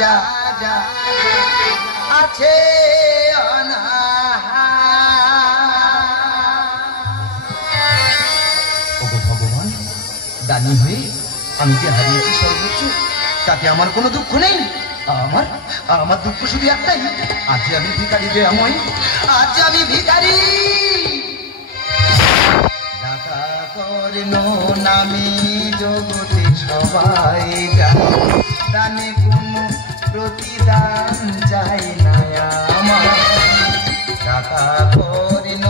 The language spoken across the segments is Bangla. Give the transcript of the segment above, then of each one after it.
যা আছে ভগবান, দানি হয়ে আমি যে হারিয়েছি সর্বোচ্চ, তাতে আমার কোনো দুঃখ নেই। আমার দুঃখ শুধু একটাই, আজ আমি ভিখারি দয়াময়, আজ আমি ভিখারি। দাতা কর্ণ নামে জগতে সবাই জানে, দানে কোনো প্রতিদান চাই না আমার। দাতা কর্ণ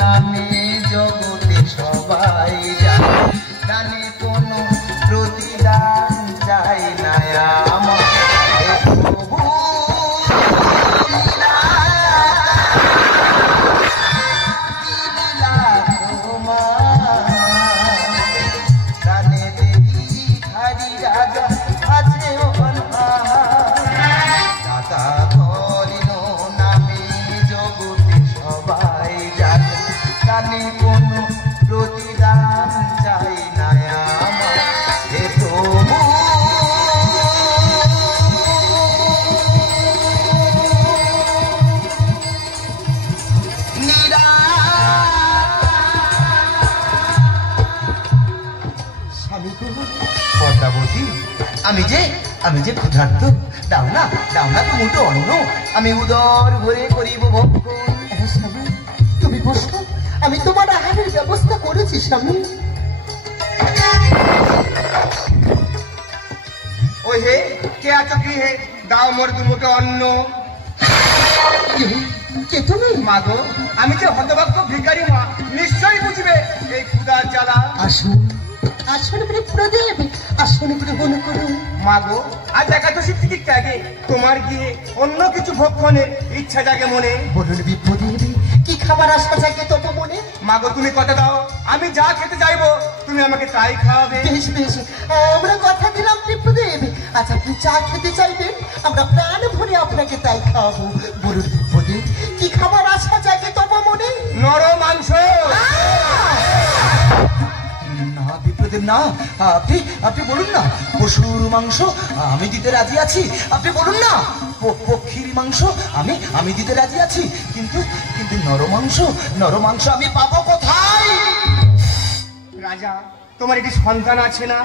নামে জগতে সবাই জানে, দানে কোনো প্রতিদান চাই না আমার। আমি যে ক্ষুধার্ত, দাও না তো মুঠো অন্ন, আমি উদর ভরে করিব ভক্ষণ। স্বামী তুমি বসো, আমি তোমার আহারের ব্যবস্থা করেছি স্বামী। ওই হে, কে আছো কি হে, দাও মোর দুমুঠো অন্ন। কে তুমি? মা গো, আমি যে হতভাগ্য ভিখারি মা, নিশ্চয়ই বুঝবে এই ক্ষুধার জ্বালা। আসুন আসুন প্রদেব, আসুন গ্রহণ করুন। মাগো, আজ একাদশী থেকে ত্যাগে তোমার গিয়ে অন্য কিছু ভক্ষণের ইচ্ছা জাগে মনে। বলুন বিপ্রদেব, কি খাবার আশা জাগে তবু মনে? মাগো, তুমি কথা দাও, আমি যা খেতে চাইবো তুমি আমাকে তাই খাওয়াবে। বেশ বেশ, আমরা কথা দিলাম বিপ্রদেব। আচ্ছা, আপনি যা খেতে চাইবেন আমরা প্রাণ ভরে আপনাকে তাই খাওয়াবো। বলুন বিপ্রদেব, কি খাবার আশা জাগে তবু মনে? নর মাংস। না বিপ্রদেব না, আপনি বলুন না পশুর মাংস আমি দিতে রাজি আছি। আপনি বলুন না পক্ষীর মাংস আমি দিতে রাজি আছি, কিন্তু নর মাংস আমি পাবো কোথায়? রাজা, তোমার একটি সন্তান আছে না?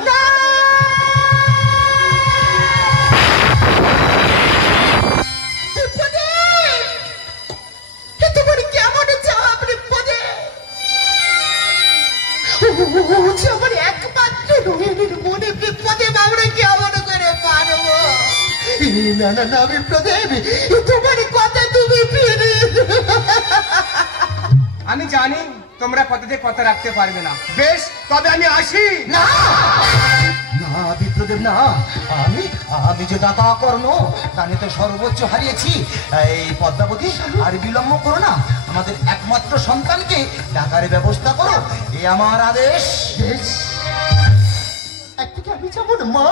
আমার একমাত্র রোহিণীর মনে বিপ্রদেব, আমরা কেমন করে পারবো? না বিপ্রদেব, তোমার কথা তুমি ফিরে। আমি জানি তোমরা কথাতে কথা রাখতে পারবে না। বেশ, তবে আমি আসি। না বিপ্রদেব না, আমি যে দাতা কর্ণ, তাহলে তো সর্বোচ্চ হারিয়েছি। এই পদ্মাবতী, আর বিলম্ব করো না, আমাদের একমাত্র সন্তানকে ডাকার ব্যবস্থা করো, এ আমার আদেশ। একদিকে আমি যাবো না মা,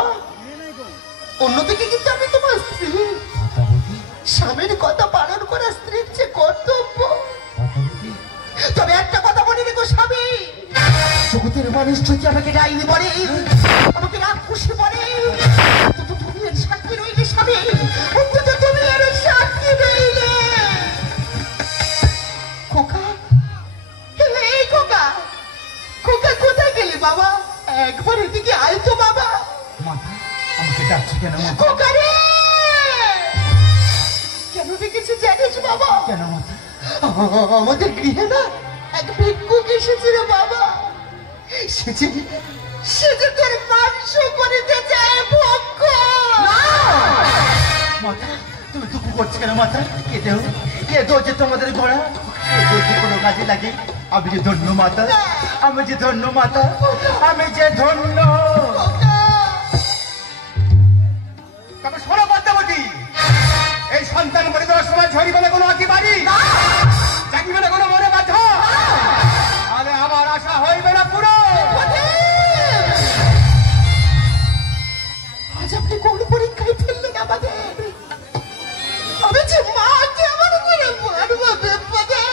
অন্যদিকে কিন্তু আমি তোমার স্ত্রী। স্বামীর কথা পালন করা স্ত্রীর যে কর্তব্য। তবে একটা কথা বলে রেখো স্বামী, জগতের মানুষ যদি আমাকে ডাইনি বলে, আমাকে রাক্ষসী বলে, তুমি এর সাক্ষী রইলে স্বামী, অন্তত তুমি এর সাক্ষী রইলে। খোকা, এই খোকা, খোকা কোথায় গেলি বাবা? একবার এদিকে আয় তো বাবা। মাথা আমাকে ডাকছি কেন? খোকা রে, কেন ডেকেছি জানিস বাবা? কেন মাথা? আমাদের গৃহে না এক ভিক্ষুক এসেছে রে বাবা। সে যে তোর মাংস করিতে চায় ভক্ষ। মাথা, তুমি টুকু করছো কেন মাথা? কেঁদেও যে তোমাদের গোড়া, কোনো কাজে লাগে। আমি যে ধন্য মাতা, আমি যে ধন্য মাতা, আমি যে ধন্য। তবে শোনো পদ্মাবতী, এই সন্তান মরে দেওয়ার সময় ঝরিবে না কোনো আঁকি বাড়ি, জাগিবে না কোনো মনে বাধা, আরে আমার আশা হইবে না পুরো। আজ আপনি কোন পরীক্ষায় ফেললেন আমাদের? আমি যে মা, কেমন করে মারবো বিপদে?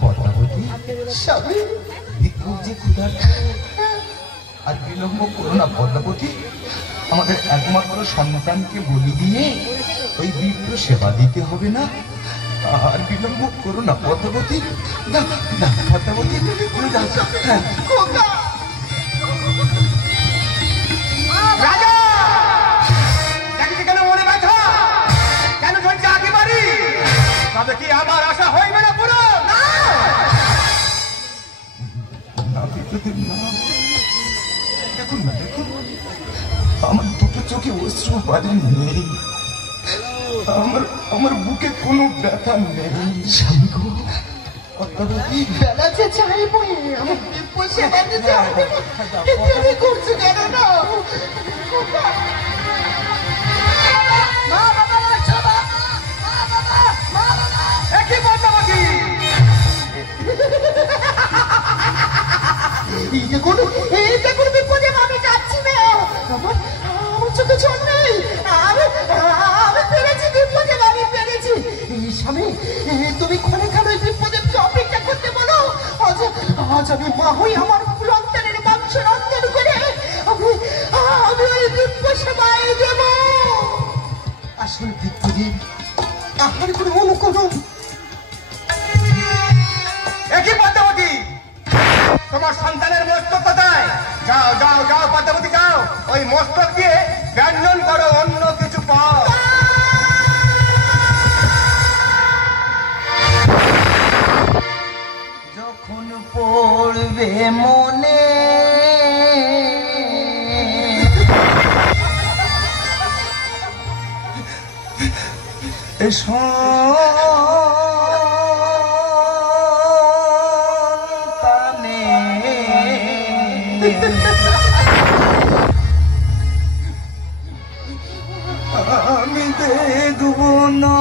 পদ্মাবতী, স্বামী ভিক্ষুক যে ক্ষুধার্ত, আর বিলম্ব করো না পদ্মাবতী, আমাদের একমাত্র সন্তানকে বলি দিয়ে ওই বিপ্র সেবা দিতে হবে না। আর বিলম্ব করো না পদ্মাবতী, না না পদ্মাবতী, রাজা কেন মনে ব্যথা, কেন ধরছে আগে বাড়ি? তবে কি আমার আশা হইবে না পুরো? না দেখুন না, দেখুন আমার দুটো চোখে অশ্রু বাড়ি নেই, আমার বুকে কোনো ব্যথা নেই। স্বামী গো, বেলা যে চাইব আমার বসে করছে কেন না? বিপদে আমি যাচ্ছি না, আমার চোখে জল নেই, আমি পেরেছি বিপদে, আমি পেরেছি। স্বামী তুমি ক্ষণে ক্ষণ বিপদেরকে অপেক্ষা করতে বলো। আজ আমি মা হই আমার সন্তানের মাংস রন্ধন করে আমি ওই বিপ্র সেবায় দেব। আসলে বিপ্রদী আহার করে অনুকরণ। একই পদ্মাবতী, তোমার সন্তানের মস্তক কোথায়? যাও যাও যাও পদ্মাবতী, যাও ওই মস্তক দিয়ে ব্যঞ্জন করো, অন্য কিছু পাও। যখন পড়বে মনে সন্তানে আমি দেখব না।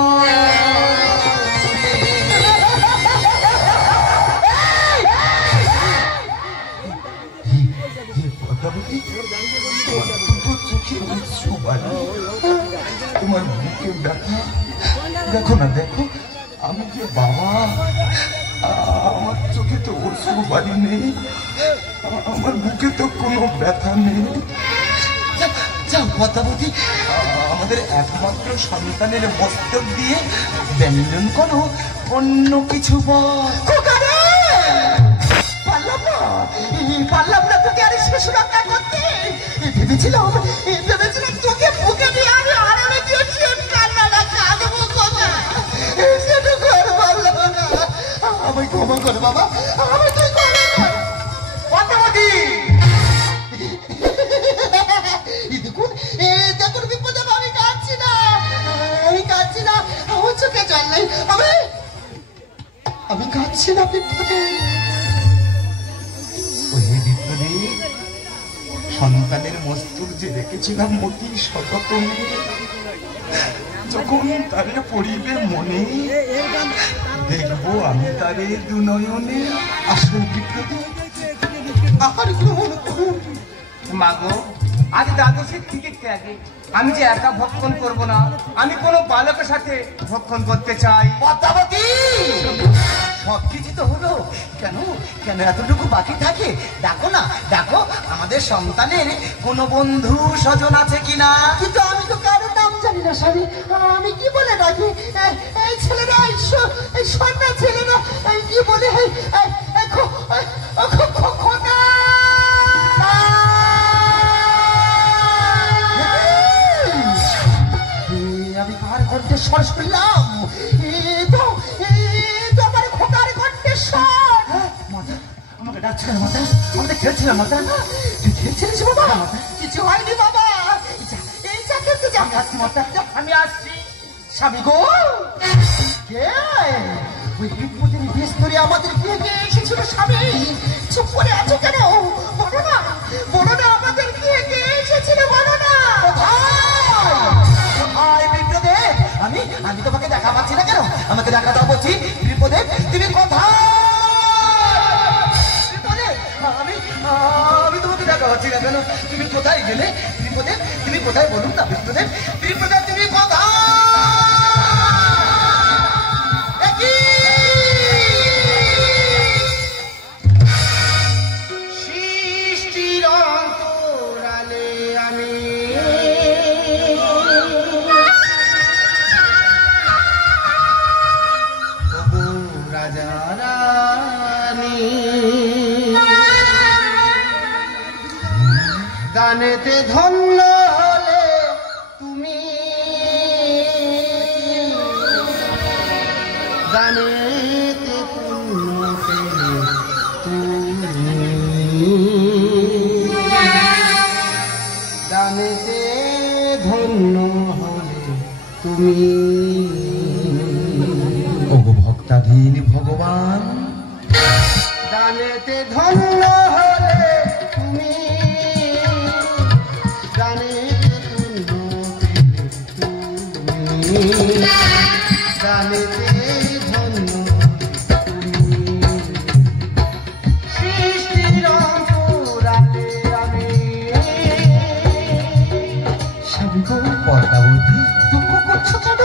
তোমার বুকে ব্যথা দেখো না, দেখো আমি যে বাবা, আমার চোখে তো অশ্রু বাড়ি নেই, আমার বুকে তো কোনো ব্যথা নেই। যাও পদ্মাবতী, আমাদের একমাত্র সন্তানের মস্তক দিয়ে ব্যঞ্জন করো, অন্য কিছু বল। পারলাম না তোকে আর শেষ রক্ষা করতে। ভেবেছিলাম তোকে বুকে দিয়ে আমি আড়ালে দিয়ে কান্নাটা কাঁদবো, সেটা করে পারলাম না। আমায় ক্ষমা করে বাবা, আমায় তুই পদ্মাবতী। দেখুন দেখুন বিপদে আমি কাঁদছি না, আমি কাঁদছি না, আমার চোখে জল নাই, আমি কাঁদছি না বিপদে। সন্তানের মস্তক যে রেখেছিলাম মতি সযতনে, যখন তারে পড়িবে মনে দেখবো আমি তারে দুনয়নে। আসল বিপ্রদী আহার গ্রহণ করুন। মাগো, আজ দ্বাদশীর টিকিট ত্যাগে আমি যে একা ভক্ষণ করব না, আমি কোনো বালকের সাথে ভক্ষণ করতে চাই। পদ্মাবতী, সবকিছু তো হলো, কেন কেন এতটুকু বাকি থাকে? দেখো না, দেখো আমাদের সন্তানের কোনো বন্ধু স্বজন আছে কিনা। কিন্তু আমি তো কারো নাম জানি না স্বামী, আমি কি বলে ডাকি? এই ছেলেরা, এই সন্ধ্যা ছেলেরা কি বলে? আমি কার কণ্ঠেশ্বর শুনলাম? আমার খোকার কণ্ঠেশ্বর। মাতা আমাকে ডাকছিলেন, মাতা আমাদের খেলছিলেন, মাতা তুই খেলছিলিস বাবা? কিছু হয়নি বাবা, এই চা খেলতে যা। আমি আসছি মাতা, আমি আসছি। স্বামী গো, কে ওই বিপদের বেশ ধরে আমাদের বিয়ে এসেছিল? স্বামী চুপ করে আছো কেন? বলো না, বলো না আমাদের বিয়ে এসেছিল, বলো না। বিপ্রদে, আমি তোমাকে দেখা পাচ্ছি না কেন? আমাকে দেখা দাও বলছি। বিপদে তুমি কোথায়? বিপদে আমি তোমাকে দেখা পাচ্ছি না কেন? তুমি কোথায় গেলে? বিপদে তুমি কোথায় বলুন না? বিপদে বিপদে তুমি কোথায়? সৃষ্টির অন্ত ধন্য হলে তুমি দানেতে পুণ্য পেলে দানেতে ধন্য হলে তুমি ওগো ভক্তাধীন ভগবান দানেতে ধন্য হলে তুমি দানেতে পুণ্য পেলে তুমি দানেতে ধন্য তুমি সৃষ্টির অন্তরালে আমি স্বামী গো পর্দাবতী দুঃখ করছো কেন?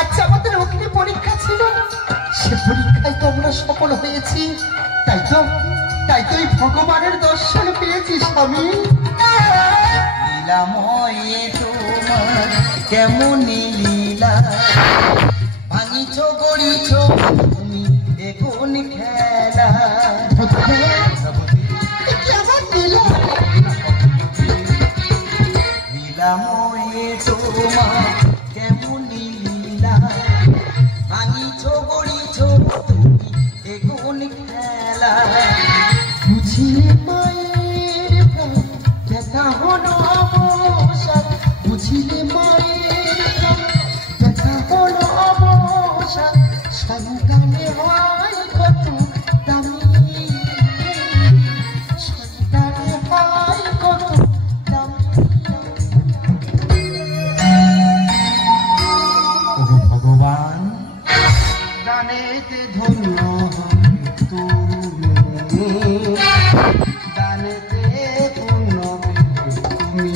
আচ্ছা আমাদের অগ্নি পরীক্ষা ছিল, সে পরীক্ষায় তোমরা সফল হয়েছি, তাই তো এই ভগবানের দর্শন পেয়েছি স্বামী। লীলাময়ে তোমার কেমন লীলা ভাঙিছ গড়িছ তুমি এখন খেলা লীলাময়ে তোমার কেমন লীলা ভাঙিছ গড়িছ তুমি এখন খেলা বুঝিলে মায়ের দেখা হলো অবসাদ বুঝিলে মায়ের দেখা হলো অবসাদ সন্তানে হয় কত দামি সন্তানে হয় কত ভগবান দানেতে ধন্য তুমি দানেতে পূর্ণ তুমি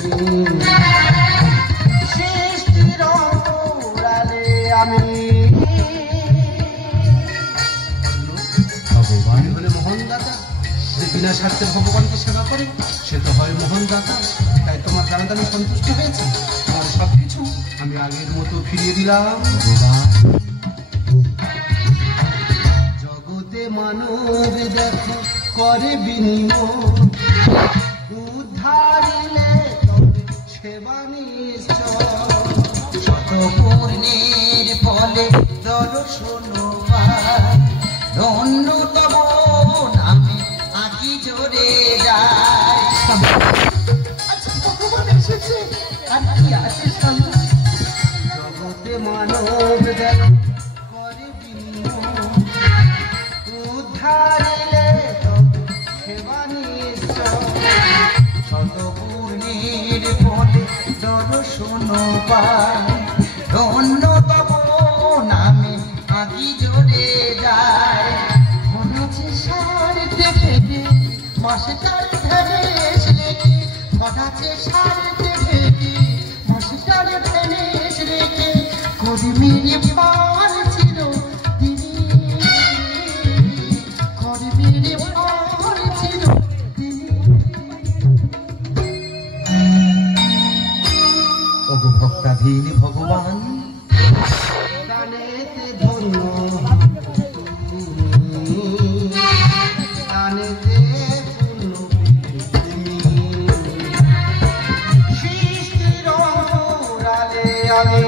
সৃষ্টির অন্তরালে আমি ভগবান হলে মোহন দাতা, যে বিনা স্বার্থে ভগবানকে সেবা করে সে তো হয় মোহন দাতা। তাই তোমার জানাতে আমি সন্তুষ্ট হয়েছি, আমার সবকিছু আমি আগের মতো ফিরিয়ে দিলাম। জগতে মানব দেখো করে বিনিময় উদ্ধারিলে তবে সেবা নিশ্চয় শত পূর্ণের ফলে দর্শন পায় ধন্য তব নামে আঁকি জোরে যায়। আচ্ছা ভগবান এসেছে আর কি আছে সামনে? জগতে মানব দেখো করে বিনিময় উদ্ধারিলে তবে সেবা নিশ্চয় শত পূর্ণের ফলে দর্শন পায় ধন্য তব নামে আঁকি জোরে যায়। মনেছে সার দেখে মাসে তার ধ্যানেশ রেখে মনাছে সার দেখে মাসে তার ধ্যানেশ রেখে কর্মীর পাল ছিল তিনি কর্মীর পাল ছিল তিনি। ওগো ভক্তাধীন ভগবান দানেতে ধন্য দানেতে পূর্ণ তুমি সৃষ্টির অন্তরালে আমি